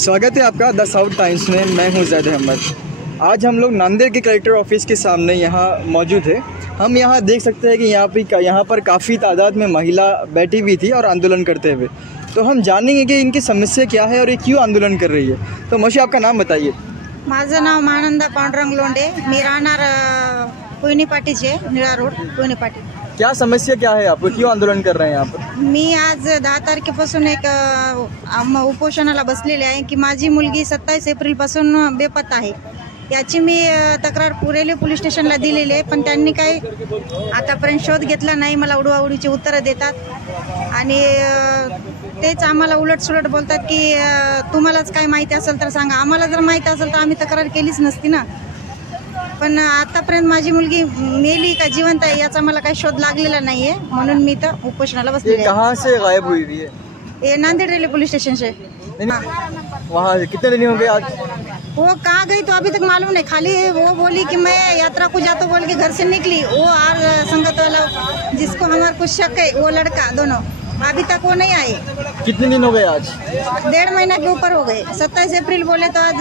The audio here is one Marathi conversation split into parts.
स्वागत है आपका द साउथ टाइम्स में। मैं हूं ज़ैद अहमद। आज हम लोग नांदेड़ के कलेक्टर ऑफिस के सामने यहाँ मौजूद है। हम यहाँ देख सकते हैं कि यहाँ पर काफ़ी तादाद में महिला बैठी हुई थी और आंदोलन करते हुए। तो हम जानेंगे कि इनकी समस्या क्या है और ये क्यों आंदोलन कर रही है। तो मौशी, आपका नाम बताइए। माझं नाव मानंदा पांडुरंग लोंढे। मी राहणार कोयनी पाटीचे, निळा रोड, कोयनी पाटी। क्या समस्या क्या है आपको, क्यों आंदोलन कर रहे हैं यहाँ पर? मी आज 10 तारखेपासून एक उपोषणाला बसलेले आहे की माझी मुलगी 27 एप्रिलपासून बेपत्ता आहे। याची मी तक्रार पुरेली पोलीस स्टेशनला दिलेली आहे, पण त्यांनी काही आतापर्यंत शोध घेतला नाही। मला उडवाउडीची उत्तरं देतात आणि तेच आम्हाला उलटसुलट बोलतात की तुम्हालाच काय माहिती असेल तर सांगा। आम्हाला जर माहिती असेल तर आम्ही तक्रार केलीच नसती ना। पण आतापर्यंत माझी मुलगी मेली का जिवंत आहे याचा मला काही शोध लागलेला नाहीये, म्हणून मी तर उपोषणाला बसलेली आहे। कहाँ से गायब हुई है? ये नांदेड़ रेलवे पुलिस स्टेशन से। वहाँ कितने दिन हो गए आज? वो कहाँ गई तो अभी तक मालूम नहीं। खाली वो बोली कि मैं यात्रा को जाता बोल के घर से निकली। वो और संगत वाला जिसको हमारे कुछ शक है, वो लड़का, दोनों अभी तक वो नहीं आए। कितने दिन हो गए आज? 1.5 महीना के ऊपर हो गए। 27 अप्रैल बोले तो आज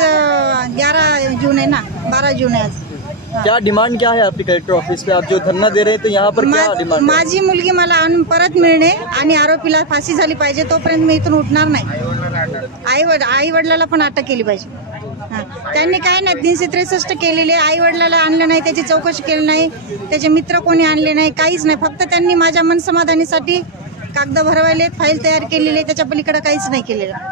11 जून है ना, 12 जून है आज। क्या डिमांड क्या है आपके कलेक्टर ऑफिस पे? आप जो धरना दे रहे हैं तो यहाँ पर क्या डिमांड? माझी मुलगी मला परत मिळणे आणि आरोपीला फाशी झाली पाहिजे, तोपर्यंत मी इथून उठणार नाही। आई वडिलाला पण अटक केली पाहिजे। त्यांनी काय नाही 363 केलेले, आई वडिलाला आणलं नाही, त्याची चौकशी केली नाही, त्याचे मित्र कोणी आणले नाही, काहीच नाही। फक्त त्यांनी माझ्या मनसमाधानीसाठी कागद भरवायले, फाईल तयार केलेली, त्याच्या पलीकडे काहीच नाही केलेलं।